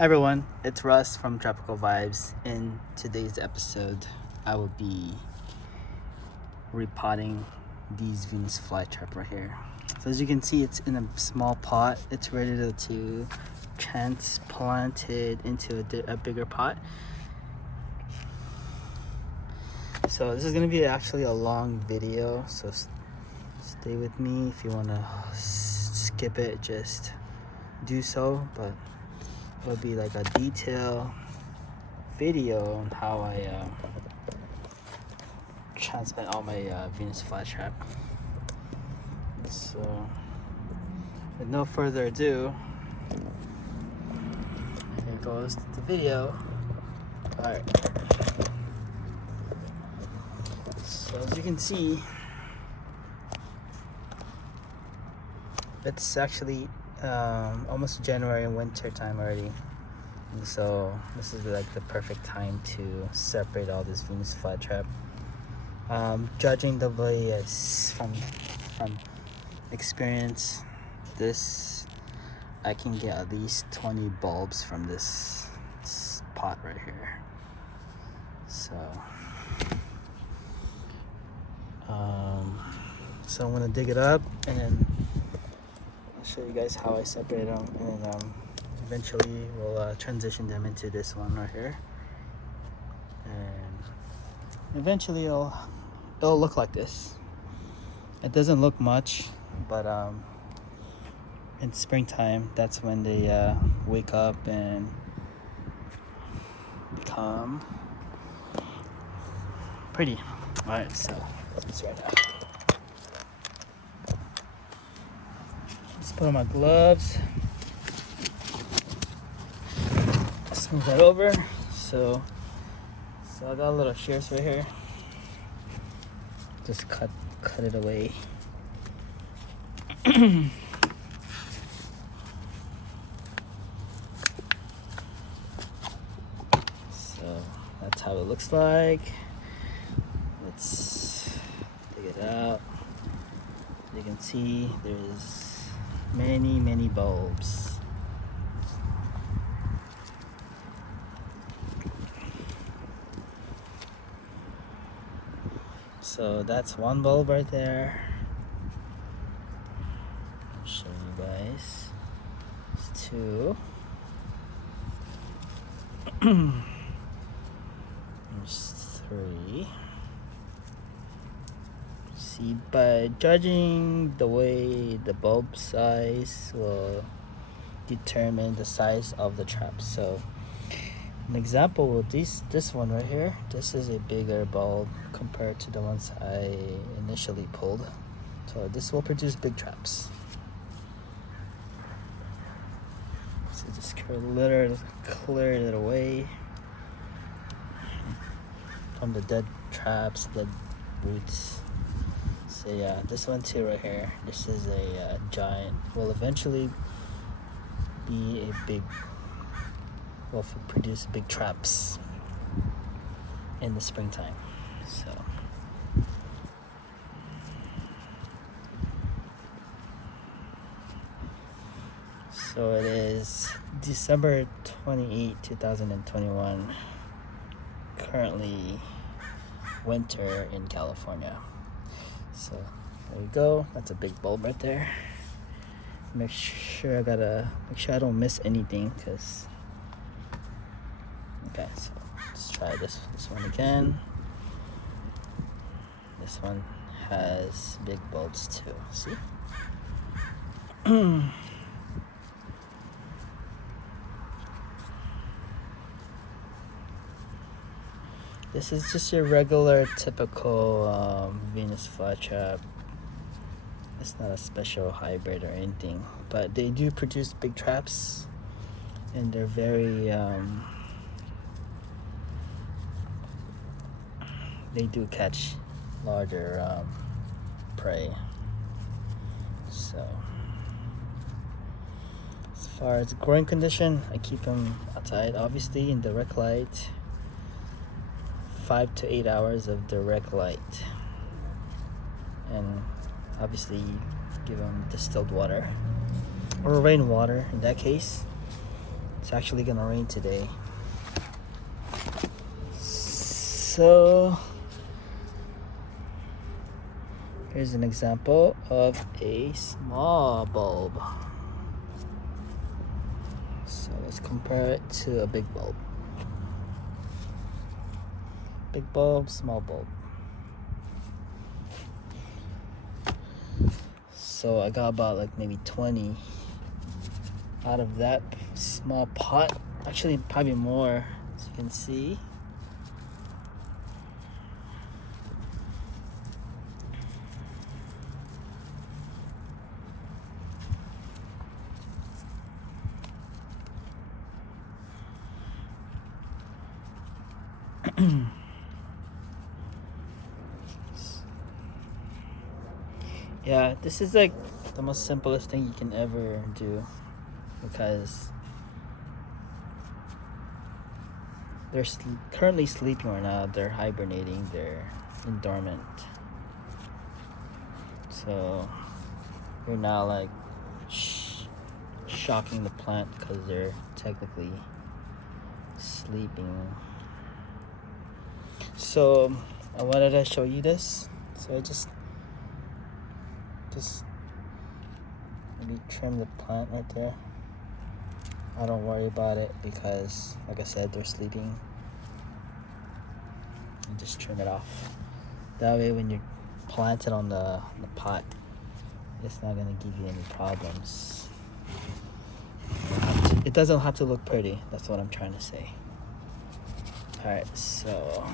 Hi everyone, it's Russ from Tropical Vibes. In today's episode, I will be repotting these Venus flytrap right here. So as you can see, it's in a small pot. It's ready to transplant it into a bigger pot. So this is going to be actually a long video, so stay with me. If you want to skip it, just do so, but it'll be like a detailed video on how I transplant all my Venus flytrap. So with no further ado, here goes the video. Alright, so as you can see, it's actually almost January and winter time already, and so this is like the perfect time to separate all this Venus flytrap. Judging the way from experience, this I can get at least 20 bulbs from this pot right here. So so I'm gonna dig it up and then I'll show you guys how I separate them, and then eventually we'll transition them into this one right here, and eventually it'll look like this. It doesn't look much, but in springtime, that's when they wake up and become pretty. All right, so let's try that. Let's put on my gloves. Smooth that over. So I got a little shears right here. Just cut it away. So that's how it looks like. Let's dig it out. You can see there's many bulbs. So that's one bulb right there. I'll show you guys. It's two. There's three. See, by judging the way the bulb size will determine the size of the trap. So an example with this one right here, this is a bigger bulb compared to the ones I initially pulled. So this will produce big traps. So just clear it away from the dead traps, dead roots. So yeah, this one too right here, this is a giant, will eventually be a big, will produce big traps in the springtime. So it is December 28, 2021, currently winter in California. So there we go, that's a big bulb right there. Make sure I don't miss anything, because okay, so let's try this one again. This one has big bulbs too. See? This is just your regular, typical Venus flytrap. It's not a special hybrid or anything, but they do produce big traps, and they're very they do catch larger prey. So as far as growing condition, I keep them outside, obviously in direct light, 5 to 8 hours of direct light, and obviously give them distilled water or rainwater in that case It's actually gonna rain today. So here's an example of a small bulb. So let's compare it to a big bulb. Big bulb, small bulb. So I got about like maybe 20 out of that small pot. Actually, probably more, as you can see. Yeah, this is like the most simplest thing you can ever do, because they're currently sleeping right now. They're hibernating. They're in dormant. So you're now like shocking the plant because they're technically sleeping. So I wanted to show you this. So I just maybe trim the plant right there. I don't worry about it because, like I said, they're sleeping. And just trim it off. That way when you plant it on the pot, it's not gonna give you any problems. It doesn't have to look pretty. That's what I'm trying to say. Alright, so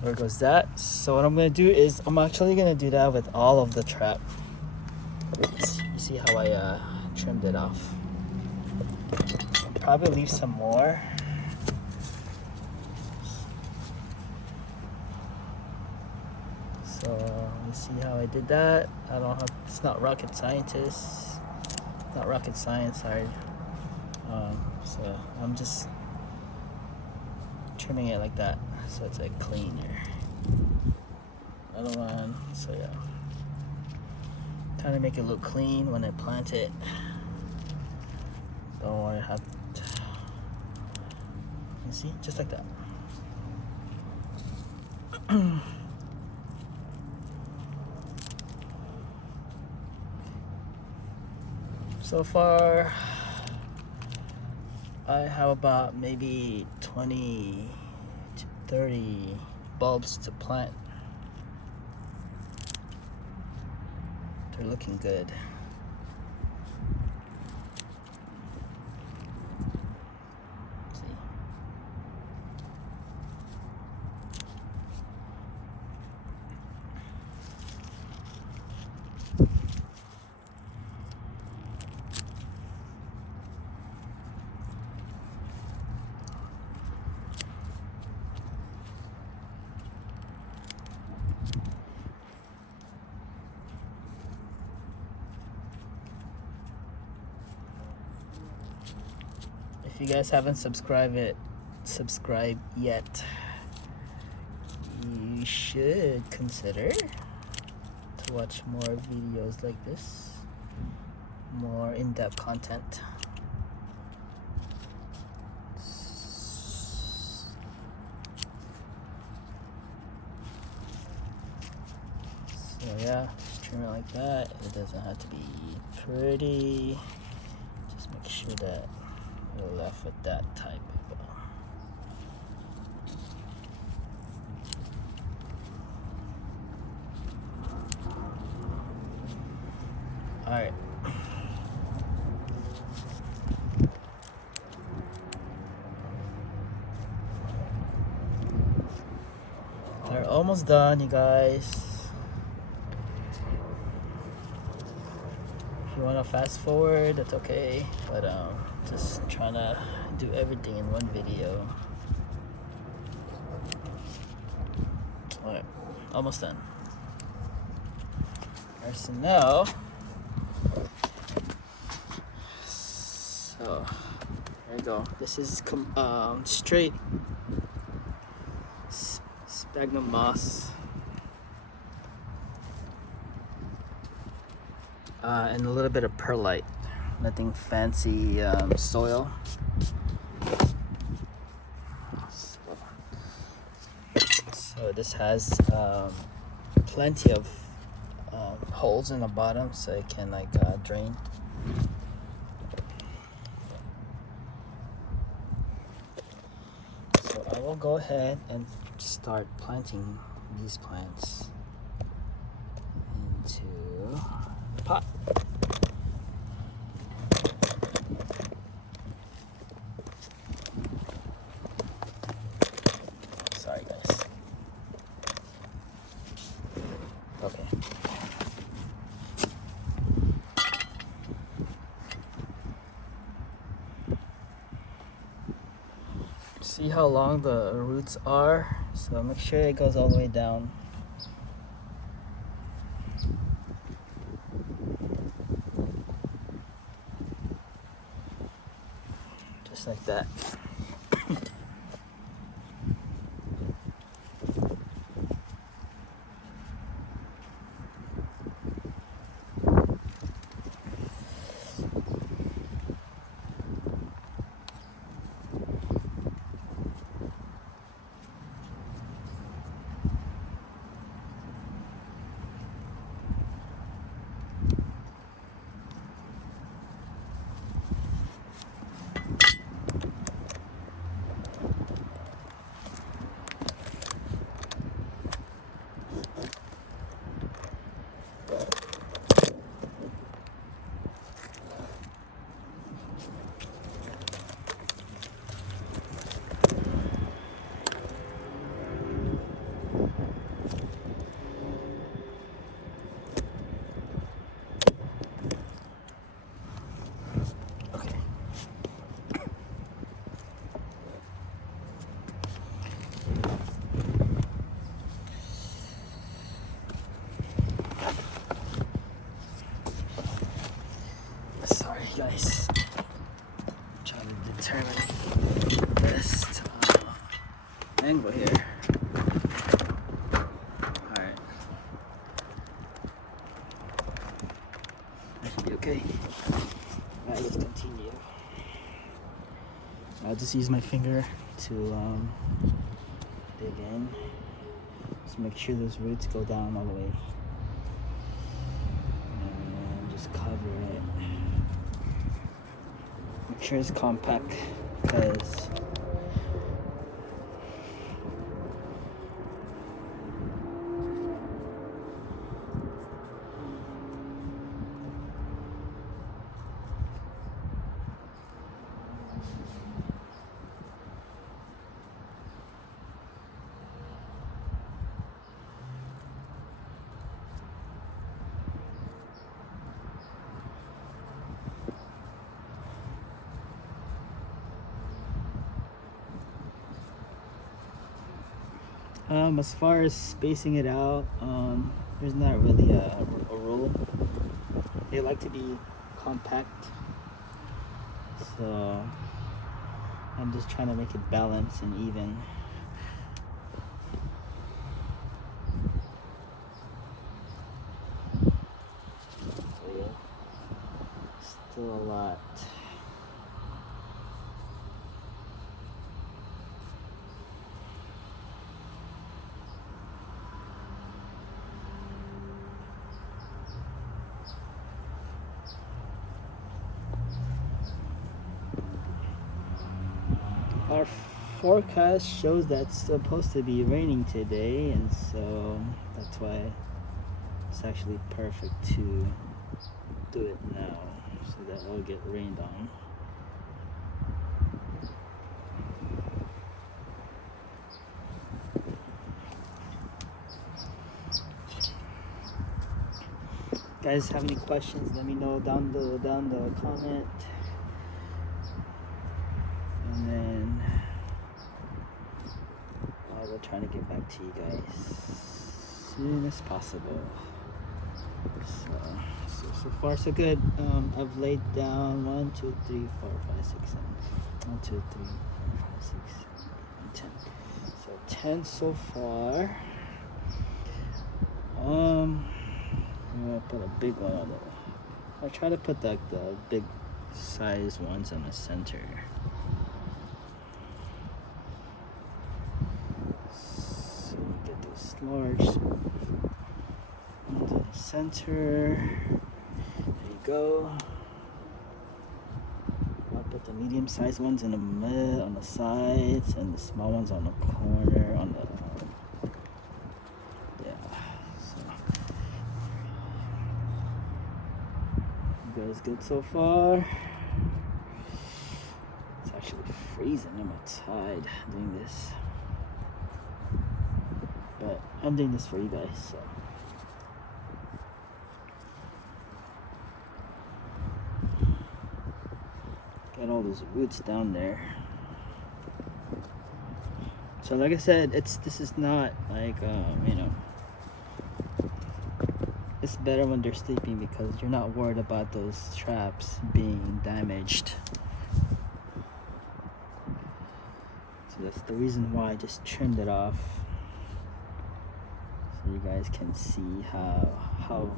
there goes that. So what I'm gonna do is I'm actually gonna do that with all of the trap. You see how I trimmed it off? I'll probably leave some more. So you see how I did that? I don't have. It's not rocket scientist. Not rocket science. Sorry. So I'm just trimming it like that, so it's like cleaner. Another one. So yeah, trying to make it look clean when I plant it. Don't worry, have. You see, just like that. So far, I have about maybe 20 to 30 bulbs to plant. They're looking good. If you guys haven't subscribed yet, you should consider to watch more videos like this, more in-depth content. So yeah, just trim it like that. It doesn't have to be pretty. Just make sure that you're left with that type of alright. They're almost done, you guys. If you want to fast forward, that's okay, but just trying to do everything in one video. Alright, almost done. Alright, so now, so there you go. This is straight sphagnum moss. And a little bit of perlite. nothing fancy soil. So this has plenty of holes in the bottom so it can like drain. So I will go ahead and start planting these plants into the pot. Sorry guys. Okay. See how long the roots are, so make sure it goes all the way down. Just like that. Sorry guys, I'm trying to determine the best angle here. Alright, that should be okay. Alright, let's continue. I'll just use my finger to dig in. Just make sure those roots go down all the way. And just cover it. Make sure it's compact, because as far as spacing it out, there's not really a rule. They like to be compact, so I'm just trying to make it balanced and even. So yeah, still a lot. Our forecast shows that it's supposed to be raining today, and so that's why it's actually perfect to do it now, so that it'll get rained on. Guys, have any questions? Let me know down the comment. And then I will try to get back to you guys as soon as possible. So far so good. I've laid down 1, 2, 3, 4, 5, 6, 7. 1, 2, 3, 4, 5, 6, 7, 10. So 10 so far. I'm gonna put a big one on it. I try to put the big size ones in the center. So we get this large into the center. There you go. I'll put the medium-sized ones in the middle, on the sides, and the small ones on the corner, on the Goes good so far. It's actually freezing. I'm outside doing this, but I'm doing this for you guys. So got all those roots down there. So like I said, this is not like you know. It's better when they're sleeping because you're not worried about those traps being damaged. So that's the reason why I just trimmed it off, so you guys can see how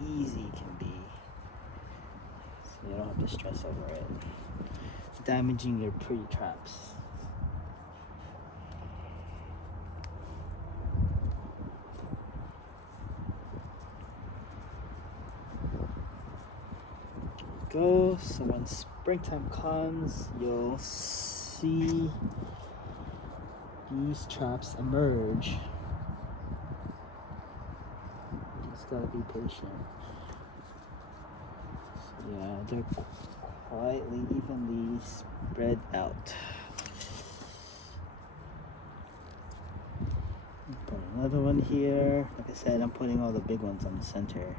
easy it can be. So you don't have to stress over it damaging your pretty traps. Go. So when springtime comes, you'll see these traps emerge. Just gotta be patient. So yeah, they're quietly, evenly spread out. Put another one here. Like I said, I'm putting all the big ones on the center.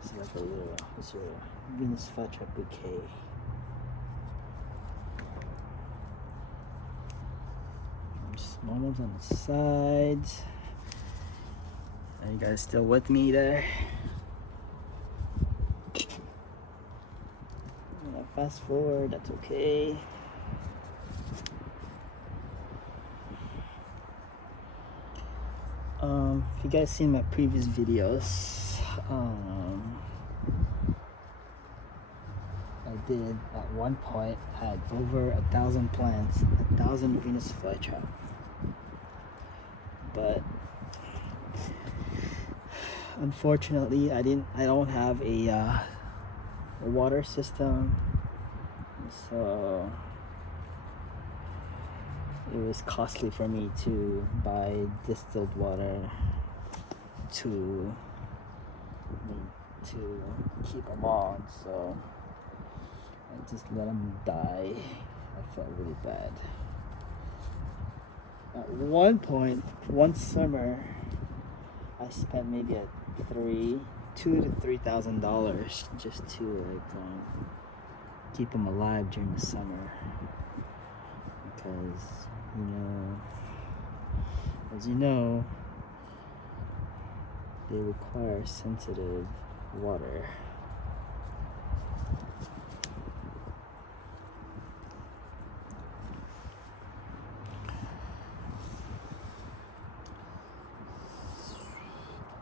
It's like a little, it's a Venus flytrap bouquet. Small ones on the sides. Are you guys still with me there? Fast forward, that's okay. If you guys seen my previous videos, I did at one point had over 1,000 plants, 1,000 Venus flytrap. But unfortunately, I don't have a water system, so it was costly for me to buy distilled water to keep them on, so I just let them die. I felt really bad. At one point, one summer, I spent maybe $2,000 to $3,000 just to keep them alive during the summer, because as you know, they require sensitive water.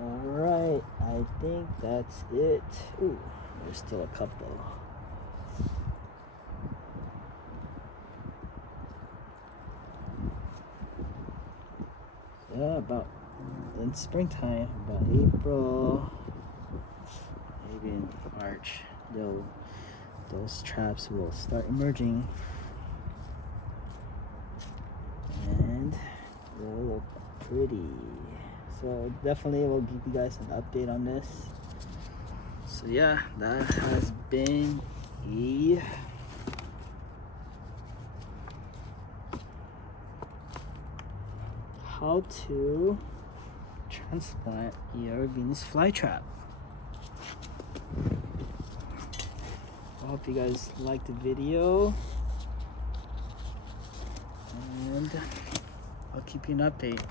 Alright, I think that's it. Ooh, there's still a couple. Yeah, about in springtime, about April, maybe in March, those traps will start emerging, and they'll look pretty. So definitely will give you guys an update on this. So yeah, that has been a how to transplant your Venus flytrap. I hope you guys liked the video, and I'll keep you an update.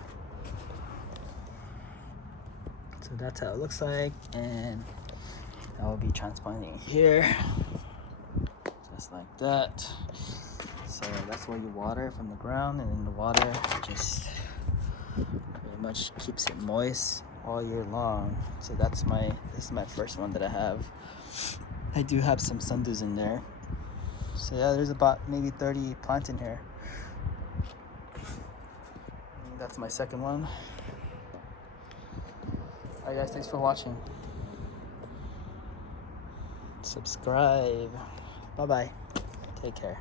So that's how it looks like, and I will be transplanting here, just like that. So that's where you water from the ground, and then the water just pretty much keeps it moist all year long. So this is my first one that I have. I do have some sundews in there. So yeah, there's about maybe 30 plants in here. And that's my second one. Alright guys, thanks for watching. Subscribe. Bye bye. Take care.